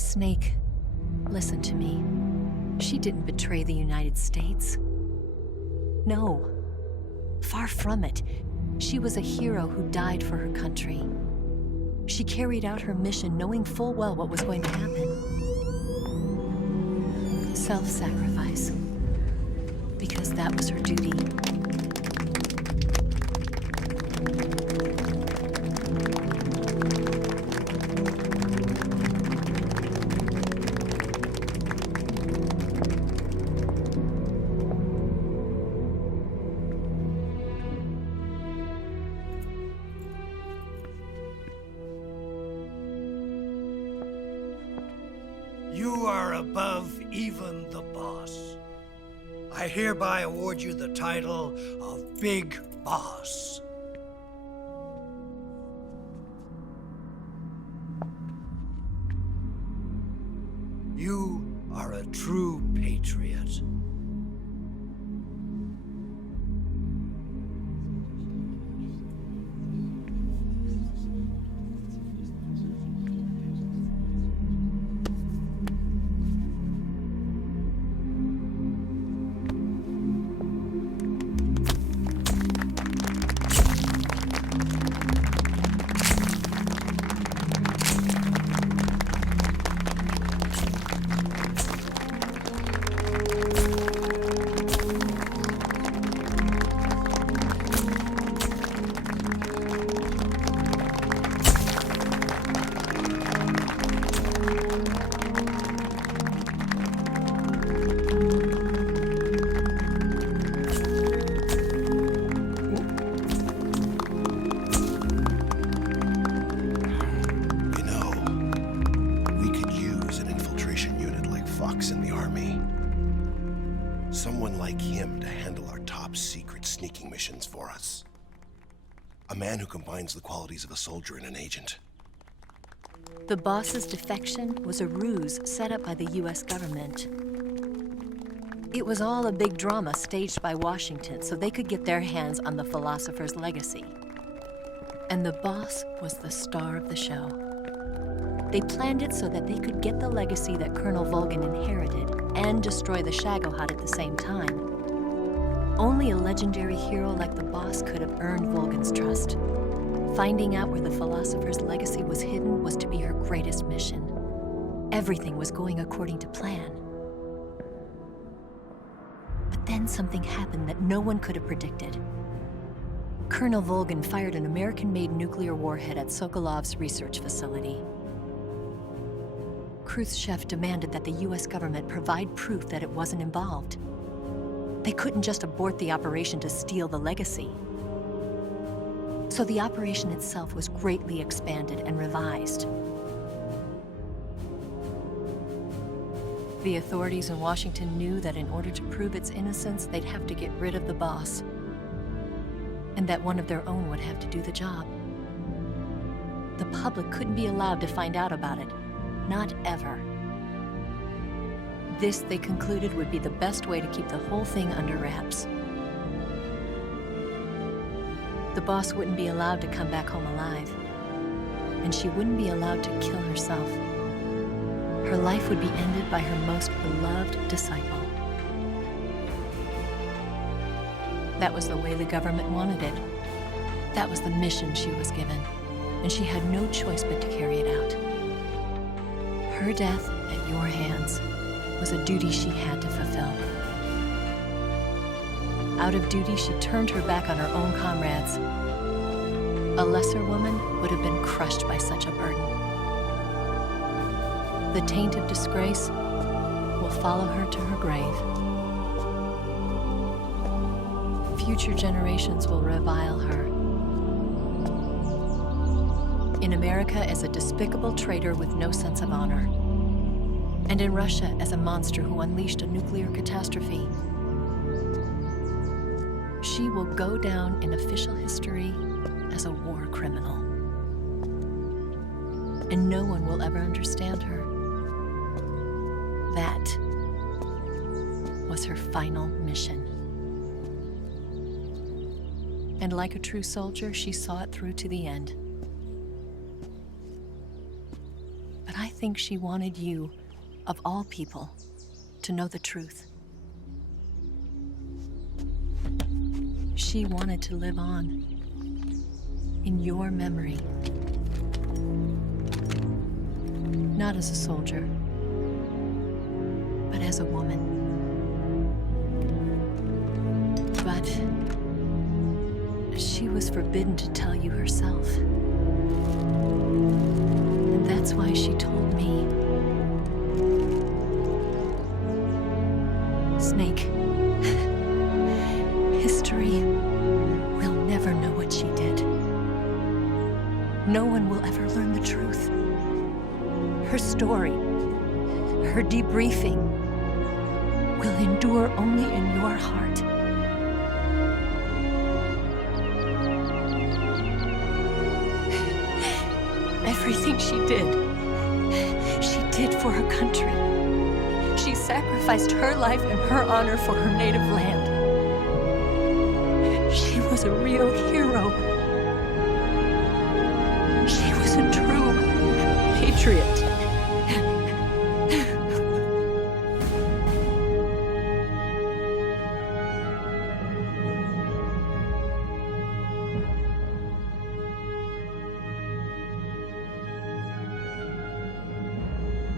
Snake, listen to me. She didn't betray the United States. No, far from it. She was a hero who died for her country. She carried out her mission knowing full well what was going to happen. Self-sacrifice. Because that was her duty. You are above even the boss. I hereby award you the title of Big Boss. You are a true patriot. In the army. Someone like him to handle our top secret sneaking missions for us. A man who combines the qualities of a soldier and an agent. The boss's defection was a ruse set up by the US government. It was all a big drama staged by Washington so they could get their hands on the philosopher's legacy. And the boss was the star of the show. They planned it so that they could get the legacy that Colonel Volgin inherited and destroy the Shagohod at the same time. Only a legendary hero like the boss could have earned Volgin's trust. Finding out where the philosopher's legacy was hidden was to be her greatest mission. Everything was going according to plan. But then something happened that no one could have predicted. Colonel Volgin fired an American-made nuclear warhead at Sokolov's research facility. Khrushchev demanded that the US government provide proof that it wasn't involved. They couldn't just abort the operation to steal the legacy. So the operation itself was greatly expanded and revised. The authorities in Washington knew that in order to prove its innocence, they'd have to get rid of the boss, and that one of their own would have to do the job. The public couldn't be allowed to find out about it. Not ever. This, they concluded, would be the best way to keep the whole thing under wraps. The boss wouldn't be allowed to come back home alive, and she wouldn't be allowed to kill herself. Her life would be ended by her most beloved disciple. That was the way the government wanted it. That was the mission she was given, and she had no choice but to carry it out. Her death at your hands was a duty she had to fulfill. Out of duty, she turned her back on her own comrades. A lesser woman would have been crushed by such a burden. The taint of disgrace will follow her to her grave. Future generations will revile her. In America as a despicable traitor with no sense of honor. And in Russia as a monster who unleashed a nuclear catastrophe. She will go down in official history as a war criminal. And no one will ever understand her. That was her final mission. And like a true soldier, she saw it through to the end. But I think she wanted you, of all people, to know the truth. She wanted to live on in your memory. Not as a soldier, but as a woman. But she was forbidden to tell you herself. And that's why she told me. Snake, history will never know what she did. No one will ever learn the truth. Her story, her debriefing, will endure only in your heart. Everything she did for her country. She sacrificed her life and her honor for her native land. She was a real hero. She was a true patriot.